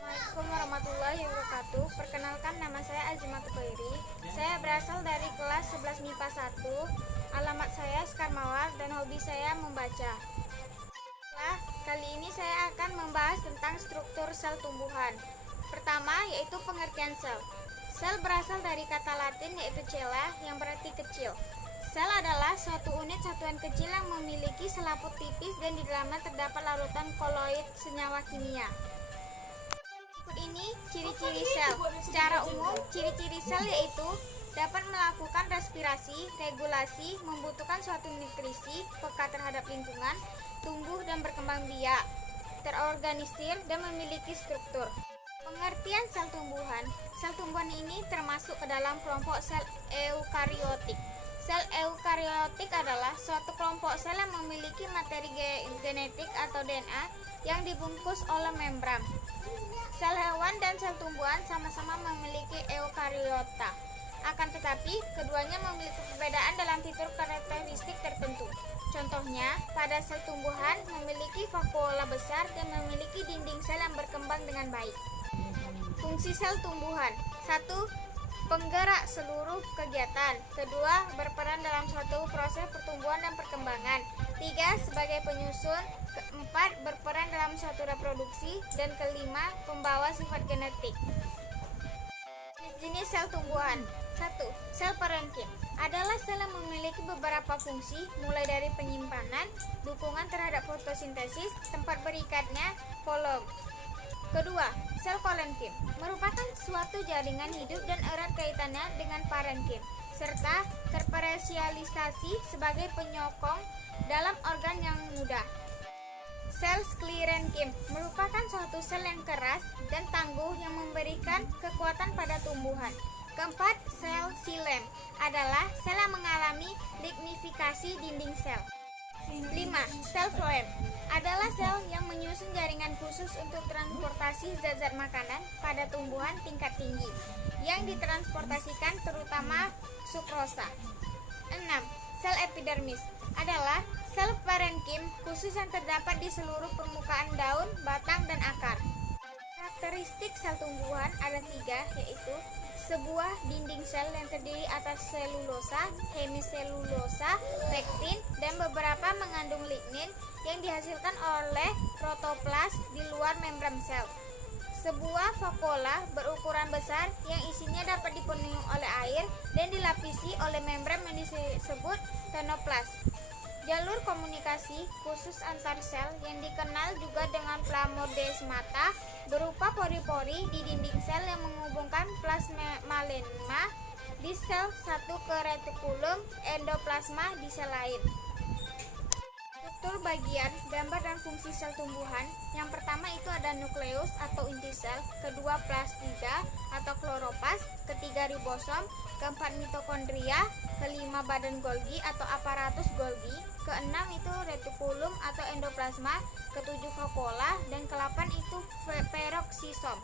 Assalamualaikum warahmatullahi wabarakatuh. Perkenalkan, nama saya Azimatul Khairi. Saya berasal dari kelas 11 MIPA 1. Alamat saya Sekar Mawar dan hobi saya membaca. Kali ini saya akan membahas tentang struktur sel tumbuhan. Pertama, yaitu pengertian sel. Sel berasal dari kata Latin yaitu cella yang berarti kecil. Sel adalah suatu unit satuan kecil yang memiliki selaput tipis dan di dalamnya terdapat larutan koloid senyawa kimia. Berikut ini ciri-ciri sel. Secara umum, ciri-ciri sel yaitu dapat melakukan respirasi, regulasi, membutuhkan suatu nutrisi, peka terhadap lingkungan, tumbuh dan berkembang biak, terorganisir dan memiliki struktur. Pengertian sel tumbuhan. Sel tumbuhan ini termasuk ke dalam kelompok sel eukariotik. Sel eukariotik adalah suatu kelompok sel yang memiliki materi genetik atau DNA yang dibungkus oleh membran. Sel hewan dan sel tumbuhan sama-sama memiliki eukariota. Akan tetapi, keduanya memiliki perbedaan dalam fitur karakteristik tertentu. Contohnya, pada sel tumbuhan memiliki vakuola besar dan memiliki dinding sel yang berkembang dengan baik. Fungsi sel tumbuhan. 1. Penggerak seluruh kegiatan. 2. Berperan dalam suatu proses pertumbuhan dan perkembangan. 3. Sebagai penyusun. 4. Berperan dalam suatu reproduksi. Dan 5. Pembawa sifat genetik. Jenis sel tumbuhan. 1. Sel parenkim adalah sel yang memiliki beberapa fungsi, mulai dari penyimpanan, dukungan terhadap fotosintesis, tempat berikatnya, volume. Kedua, sel kolenkim merupakan suatu jaringan hidup dan erat kaitannya dengan parenkim, serta terspesialisasi sebagai penyokong dalam organ yang mudah. Sel sklerenkim merupakan suatu sel yang keras dan tangguh yang memberikan kekuatan pada tumbuhan. Keempat, sel xilem adalah sel yang mengalami lignifikasi dinding sel. 5. Sel floem adalah sel yang menyusun jaringan khusus untuk transportasi zat-zat makanan pada tumbuhan tingkat tinggi yang ditransportasikan terutama sukrosa. 6. Sel epidermis adalah sel parenkim khusus yang terdapat di seluruh permukaan daun, batang, dan akar. Karakteristik sel tumbuhan ada 3, yaitu sebuah dinding sel yang terdiri atas selulosa, hemiselulosa, pektin, dan beberapa mengandung lignin yang dihasilkan oleh protoplas di luar membran sel. Sebuah vakuola berukuran besar yang isinya dapat dipenuhi oleh air dan dilapisi oleh membran yang disebut tonoplas. Jalur komunikasi khusus antar sel yang dikenal juga dengan plasmodesmata berupa pori-pori di dinding sel yang menghubungkan plasmalenma di sel satu ke retikulum endoplasma di sel lain. Struktur bagian, gambar dan fungsi sel tumbuhan. Yang pertama itu ada nukleus atau inti sel, kedua plastida atau kloropas, ketiga ribosom, keempat mitokondria, kelima badan Golgi atau aparatus Golgi, keenam itu retikulum atau endoplasma, ketujuh vakuola, dan ke-8 itu peroksisom.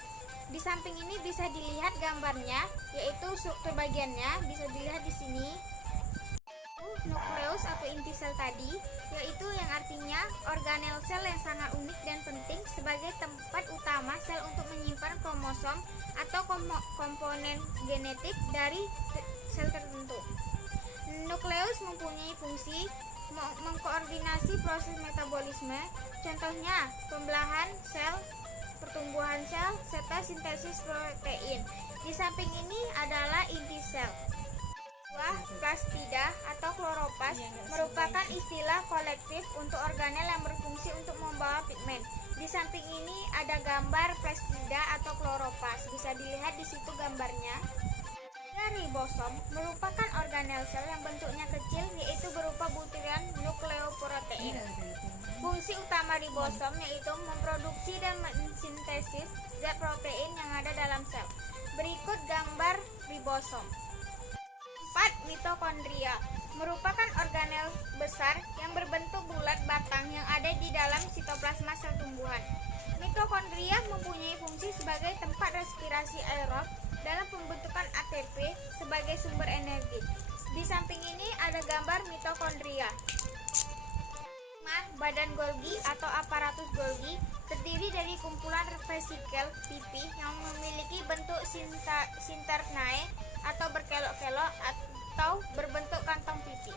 Di samping ini bisa dilihat gambarnya, yaitu struktur bagiannya bisa dilihat di sini. Nukleus atau inti sel tadi, yaitu yang artinya organel sel yang sangat unik dan penting sebagai tempat utama sel untuk menyimpan kromosom atau komponen genetik dari sel tertentu. Nukleus mempunyai fungsi mengkoordinasi proses metabolisme, contohnya pembelahan sel, pertumbuhan sel, serta sintesis protein. Di samping ini adalah inti sel. Plastida atau kloropas merupakan istilah kolektif untuk organel yang berfungsi untuk membawa pigmen. Di samping ini ada gambar plastida atau kloropas, bisa dilihat di situ gambarnya. Ribosom merupakan organel sel yang bentuknya kecil, yaitu berupa butiran nukleoprotein. Fungsi utama ribosom yaitu memproduksi dan mensintesis zat protein yang ada dalam sel. Berikut gambar ribosom. 4. Mitokondria merupakan organel besar yang berbentuk bulat batang yang ada di dalam sitoplasma sel tumbuhan. Mitokondria mempunyai fungsi sebagai tempat respirasi aerob dalam pembentukan ATP sebagai sumber energi. Di samping ini ada gambar mitokondria. Badan Golgi atau aparatus Golgi terdiri dari kumpulan vesikel pipi yang memiliki bentuk sinternae atau berkelok-kelok atau berbentuk kantong pipi.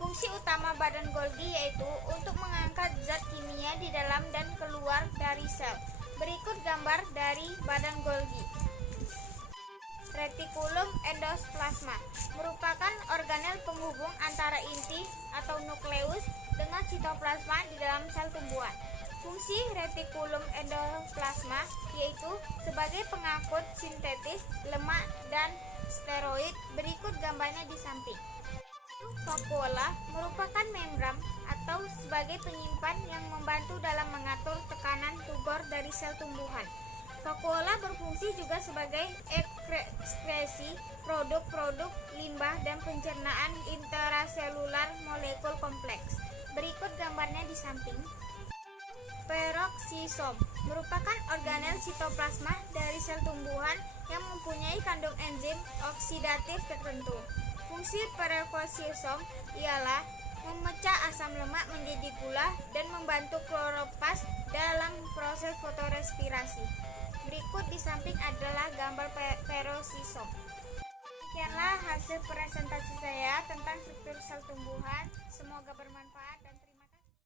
Fungsi utama badan Golgi yaitu untuk mengangkat zat kimia di dalam dan keluar dari sel. Berikut gambar dari badan Golgi. Retikulum endoplasma merupakan organel penghubung antara inti atau nukleus dengan sitoplasma di dalam sel tumbuhan. Fungsi retikulum endoplasma yaitu sebagai pengangkut sintetis lemak dan steroid. Berikut gambarnya di samping. Vakuola merupakan membran atau sebagai penyimpan yang membantu dalam mengatur tekanan tugor dari sel tumbuhan. Vakuola berfungsi juga sebagai ekskresi produk-produk limbah dan pencernaan intraselular molekul kompleks. Berikut gambarnya di samping. Peroksisom merupakan organel sitoplasma dari sel tumbuhan yang mempunyai kandung enzim oksidatif tertentu. Fungsi peroksisom ialah memecah asam lemak menjadi gula dan membantu kloroplas dalam proses fotorespirasi. Berikut di samping adalah gambar peroksisom. Demikianlah hasil presentasi saya tentang struktur sel tumbuhan. Semoga bermanfaat dan